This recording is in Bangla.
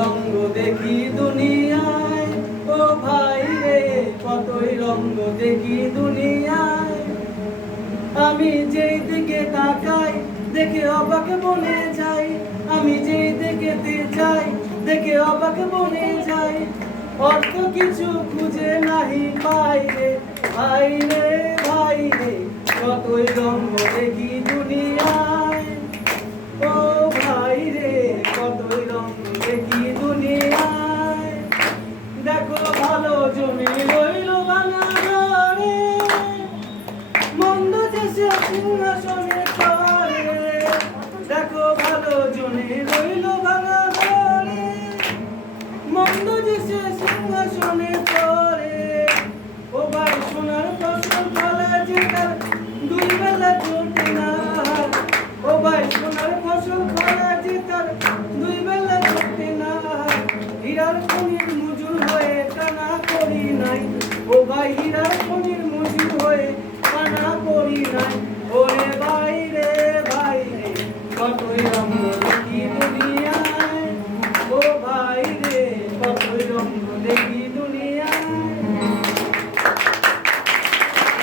রঙ্গ দেখি দুনিয়ায়, ও ভাই রে কতই রঙ্গ দেখি দুনিয়ায়। আমি যেই দিকে তাকাই দেখে অবাক বনে যাই, আমি যেই দিকেতে যাই দেখে অবাক বনে যাই। অর্থ কিছু খুঁজে নাহি পাই রে ভাই রে ভাই রে, কতই রঙ্গ দেখি দুনিয়ায়। ও ভাই রে কতই রঙ্গ দেখি দুনিয়ায়। দেখো ভালো জমি রইল ভাঙা ঘরে, মন্দ দেশে সিংহাসনে চড়ে। দেখো ভালো জমি রইল ভাঙা ঘরে, মন্দ দেশে সিংহাসনে চড়ে। ও ভাই সোনার ফসল ফলা যে তার দুই বেলা জোটে না, ও ভাই সোনার ফসল ফলা যে তার দুই বেলা জোটে না। হীরার খনির মজুর হয়ে টানা করি নাই, ও ভাই হীরার খনির মজুর হয়ে